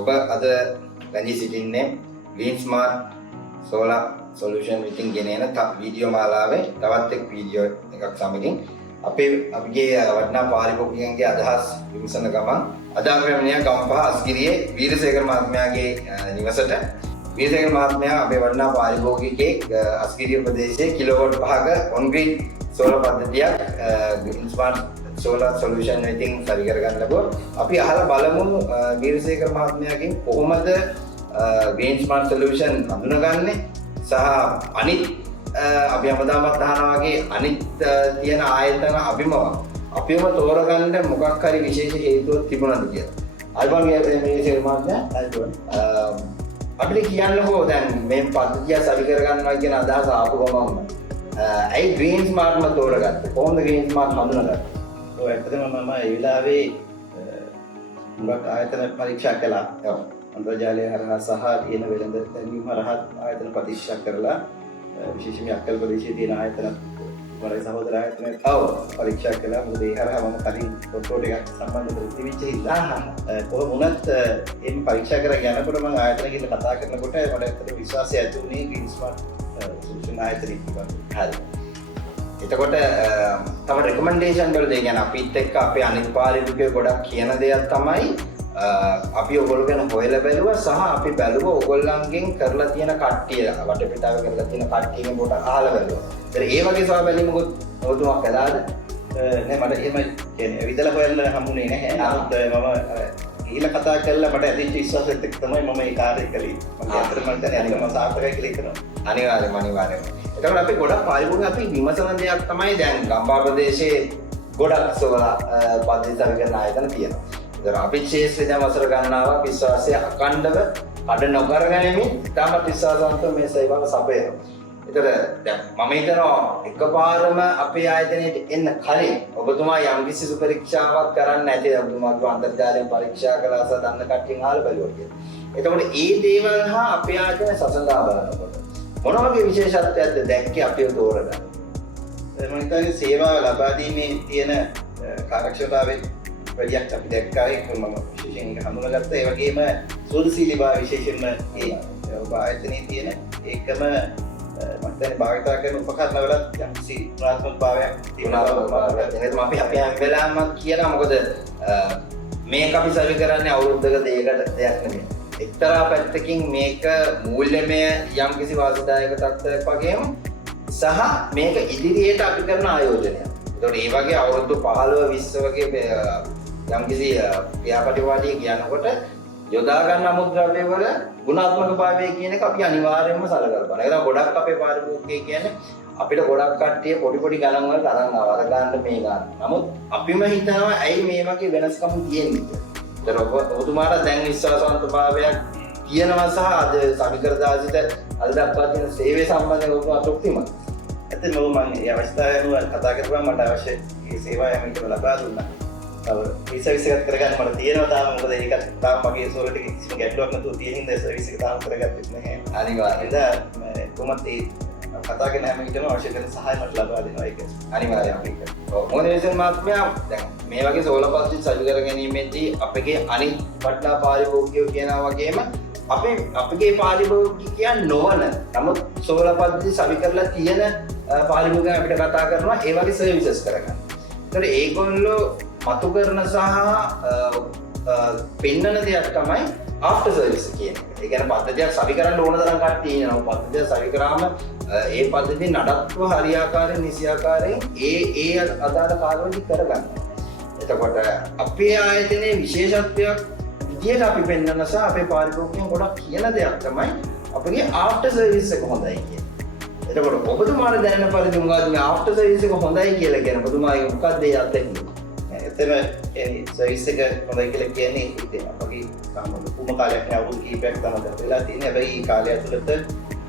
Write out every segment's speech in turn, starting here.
ඔබ අද ගණී සිටින්නේ Green Smart Solar Solution විසින් ගෙනෙන වීඩියෝ මාලාවේ තවත් එක් වීඩියෝ එකක් සමගින් අපගේ වටිනා පාරිභෝගිකයන්ගේ අදහස් විමසන ගමන් අද අපි මෙන්න ගම්පහ අස්ගිරියේ වීරසේකර මහත්මයාගේ නිවසට. වීරසේකර මහත්මයා අපේ වටිනා පාරිභෝගිකයෙක් අස්ගිරිය ප්‍රදේශයේ කිලෝවොට් 5ක on grid solar පද්ධතියක් Green Smart Solar Solution විසින් සවි කරගන්න ලැබුවා. අපි අහලා බලමු වීරසේකර මහත්මයාගෙන් කොහොමද Green Smart Solution හඳුනගන්නේ සහ අනිත් අපි හැමදාමත් අහනවා වගේ අනිත් තියෙන ආයතන අපිම තෝරගන්න මොකක් හරි විශේෂ හේතුවක් තිබුණාද කියලා. අල්බන් මේ සේමාත්මයා අල්බන් අපිට කියන්නකෝ දැන් මේ පද්ධතිය සවි කරගන්නවා කියන අදහස ආපු ගමන්ම ඇයි Green Smart තෝරගත්තේ? කොහොමද Green Smart හඳුනගත්තේ? ඔව් ඇත්තටම මම ඒ වෙලාවේ මුලක් ආයතන පරීක්ෂා කළා. අන්තර්ජාලය හරහා සහ තියෙන වෙළඳ තැන්වීම හරහා ආයතන ප්‍රතික්ෂේප කරලා විශේෂයෙන්ම අක්කල් ප්‍රදේශයේ තියෙන ආයතන වලේ සහෝදර ආයතන පරීක්ෂා කළා. මොකද ඒ හරහා මම කලින් රිපෝට් එකක් සම්බන්ධ කරලා තිබිච්ච හින්දා කොහොම වුණත් මේ පරීක්ෂා කරලා යනකොට මම ආයතන ගැන කතා කරනකොට මට ඇත්තට විශ්වාසය ඇති වුණේ Green Smart Solution ආයතනෙ පිළිබඳව. හරි. එතකොට තව රෙකමෙන්ඩේෂන් වලද කියන්නේ අපිත් එක්ක අපේ අනිත් පාරිභෝගිකයෝ ගොඩක් කියන දෙයක් තමයි අපි ඔයගොල්ලෝ ගැන හොයලා බැලුවා සහ අපි බැලුවා ඔයගොල්ලන්ගෙන් කරලා තියෙන කට්ටිය වටපිටාවේ කරලා තියෙන කට්ටියගෙන් පොඩ අහලා බැලුවා. ඒතර ඒ වගේ සොයා බැලීමකුත් ඔබතුමා කළාද? නෑ මට එහෙම කියන්නේ විදලා හොයන්න හම්බුනේ නැහැ. නමුත් මම ගිහිල්ලා කතා කළා මට ඇතිච්ච විශ්වාසෙත් එක්ක තමයි මම මේ කාර්යය කළේ. මම අතට මම දැන් අනිකම සාර්ථකයි කියලා හිතනවා. අනිවාර්යයෙන්ම. එතකොට අපි ගොඩක් පාරිභෝගික අපි විමසන දෙයක් තමයි දැන් ගම්පහ ප්‍රදේශයේ ගොඩක් සෝලා පද්ධති සවි කරන ආයතන තියෙනවා. ඒතර අපි ශේෂ්ත්‍රය දැන් වසර ගණනාවක් විශ්වාසය අඛණ්ඩව කඩ නොකර ගැනීම තාමත් විශ්වාසවන්තව මේ සේවාව සපයනවා. ඒතර දැන් මම හිතනවා එකපාරම අපේ ආයතනයට එන්න කලින් ඔබතුමා යම්කිසි සුපරීක්ෂාවක් කරන්න නැති ඔබතුමාගේ අන්තර්ජාලයෙන් පරීක්ෂා කළා සහ දන්න කට්ටියන් අහලා බැලුවා කියලා. එතකොට ඒ දේවල් හා අපේ ආයතනය සසඳා බලනකොට මොන වගේ විශේෂත්වයක්ද දැක්කේ අපිව තෝරගන්න? මම හිතන්නේ සේවාව ලබා දීමේ තියෙන කාර්යක්ෂමතාවයේ වැඩියක් අපි දැක්කා. ඒක මම විශේෂයෙන් හඳුනාගත්තා. ඒ වගේම සෝදශීලීභාවය විශේෂයෙන්ම ඒ ඔබ ආයතනයේ තියෙන ඒකම මම දැන් භාවිතා කරන උපකරණ වලත් යම්කිසි ගුණාත්මක භාවයක් තියෙනවා. එහෙනම් අපි හැම වෙලාවෙම කියනවා මොකද මේක අපි සවි කරන්නේ අවුරුද්දක දෙයකට දෙයක් නෙමෙයි. එක්තරා පැත්තකින් මේක මූල්‍යමය යම්කිසි වාසිදායක තත්ත්වයක් වගේම සහ මේක ඉදිරියට අපි කරන ආයෝජනයක්. ඒතකොට මේ වගේ අවුරුදු 15 20 වගේ යම්කිසි ව්‍යාපටිවාදී කියනකොට යොදා ගන්න අමුද්‍රව්‍ය වල ගුණාත්මක භාවය කියන එක අපි අනිවාර්යයෙන්ම සලකලා බලනවා. ඒක ගොඩක් අපේ පාරිභෝගිකයෝ කියන්නේ අපිට ගොඩක් කට්ටිය පොඩි පොඩි ගණන් වලට අරන් ආවා. අර ගන්න මේ ගන්න. නමුත් අපිම හිතනවා ඇයි මේ වගේ වෙනස්කම් තියෙන්නේ කියලා. ඔබතුමාට දැන් විශ්වාසවන්තභාවයක් තියෙනවා සහ අද සමිකරදාසිට අද දක්වා තියෙන සේවය සම්බන්ධව ඔබතුමා තෘප්තිමත්? ඇත්තටම මම මේ අවස්ථාවේ අනුව කතා කරපුවා මට අවශ්‍ය මේ සේවාව හැමෝටම ලබා දුන්නා. තව සර්විස් එකක් කරගන්න මට තියෙනවා තාම. මොකද ඒකත් තාම මගේ සෝලර් ටික කිසිම ගැටලුවක් නැතුව තියෙන හින්දා සර්විස් එක තාම කරගත්තේ නැහැ. අනිවාර්යයෙන්. කොහොමද ඒ කතා කරන හැමෝටම අවශ්‍ය කරන සහාය මට ලබා දෙනවා ඒක. අනිවාර්යයෙන්. මොනවේසන් මාත්මයා දැන් මේ වගේ සෝලර් පද්ධති සවි කර ගැනීමේදී අපගේ අනිත් වටිනා පාරිභෝගිකයෝ කියනවා වගේම අපගේ පාරිභෝගිකයන් නොවන නමුත් සෝලර් පද්ධති සවි කරලා තියෙන පාරිභෝගිකයන් අපිට කතා කරනවා ඒ වගේ සර්විසස් කරගන්න. ඒතර ඒගොල්ලෝ මතු කරන සහ පෙන්නන දෙයක් තමයි ආෆ්ටර් සර්විස් කියන එක. ඒ කියන්නේ පද්ධතියක් සවි කරන්න ඕන තරම් කට්ටිය ඉන්නවා. පද්ධතිය සවි කරාම ඒ පද්ධතිය නඩත්තුව හරියාකාරයෙන් නිසියාකාරයෙන් ඒ අදාළ කාර්යවලදී කරගන්නවා. එතකොට අපේ ආයතනයේ විශේෂත්වයක් විදියට අපි පෙන්වන සහ අපේ පාරිභෝගිකයන් ගොඩක් කියන දෙයක් තමයි අපගේ ආෆ්ටර් සර්විස් එක හොඳයි කියන්නේ. එතකොට ඔබතුමාට දැනෙන පරිදි මොකද්ද මේ ආෆ්ටර් සර්විස් එක හොඳයි කියලා කියන ඔබතුමාගේ මොකක්ද ඒ අත්දැකීම? ඇත්තම සර්විස් එක හොඳයි කියලා කියන්නේ ඉතින් අපගේ සම්පූර්ණ කාලයක් නේ අවුරුදු කිහිපයක් තමයි ගත වෙලා තියෙන්නේ. හැබැයි මේ කාලය ඇතුළත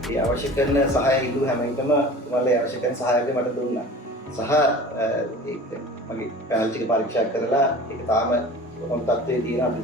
මේ අවශ්‍ය කරන සහාය ඉදු හැම එකම තුමාලා අවශ්‍ය කරන සහායය මට දුන්නා. සහ ඒක මගේ පැනල් ටික පරීක්ෂා කරලා ඒක තාම කොහොම තත්ත්වයේ තියෙන අපි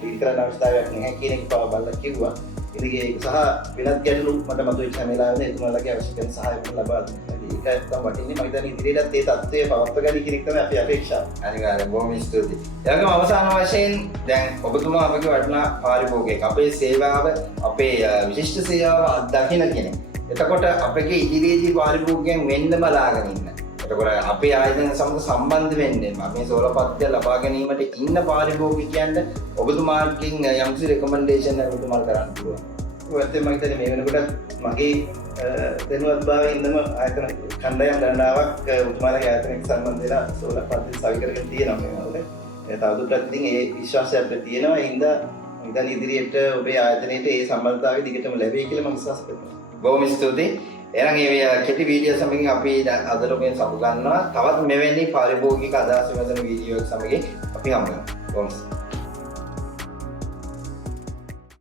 පිළිකරන අවස්ථාවක් නැහැ කියන එක පාව බලලා කිව්වා. ඉතින් ඒක සහ වෙනත් ගැටලු මට මතුවෙච්ච හැම වෙලාවෙම තුමාලාගේ අවශ්‍ය කරන සහාය ලබා දුන්නා. ඒක අයට තමයි වටින්නේ. මම හිතන්නේ ඉදිරියටත් ඒ தත්ත්වය පවත්වාගෙන කියන එක තමයි අපි අපේක්ෂාව. අනිවාර්යෙන් බොහොම ස්තුතියි. ඊළඟ අවසාන වශයෙන් දැන් ඔබතුමා අපගේ වටිනා පාරිභෝගිකයෙක්. අපේ සේවාව අපේ විශිෂ්ට සේවාව අත්දකින්න කෙනෙක්. එතකොට අපගේ ඉදිරියේදී පාරිභෝගිකයන් වෙන්න බලාගෙන ඉන්න. එතකොට අපේ ආයතන සමග සම්බන්ධ වෙන්නේ මේ සෝලපත්ය ලබා ගැනීමට ඉන්න පාරිභෝගිකයන්ට ඔබතුමාගෙන් යම්කිසි රෙකමෙන්ඩේෂන් එකක් ඔබතුමාට කරන්න පුළුවන්. ඔයත් මම හිතන්නේ මේ වෙනකොට මගේ දැනුවත්භාවයේ ඉඳම ආයතන කණ්ඩායම් ගණනාවක් ඔබතුමාලගේ ආයතනයක සම්බන්ධ වෙලා සෝලපත්ය සවි කරගෙන තියෙනවා මේ වගේ. තවදුරටත් ඉතින් ඒ විශ්වාසය අපිට තියෙනවා. ඒ හින්දා ඉතින් ඉදිරියට ඔබේ ආයතනයේට ඒ සම්බන්ධතාවය දිගටම ලැබෙයි කියලා මම විශ්වාස කරනවා. බොහොම ස්තුතියි. එහෙනම් මේ කෙටි වීඩියෝ සමගින් අපි දැන් අදට මේ සමු ගන්නවා. තවත් මෙවැනි පාරිභෝගික අදහස් විමසන වීඩියෝ එක සමගින් අපි හමු වෙනවා. බොහොම ස්තුතියි.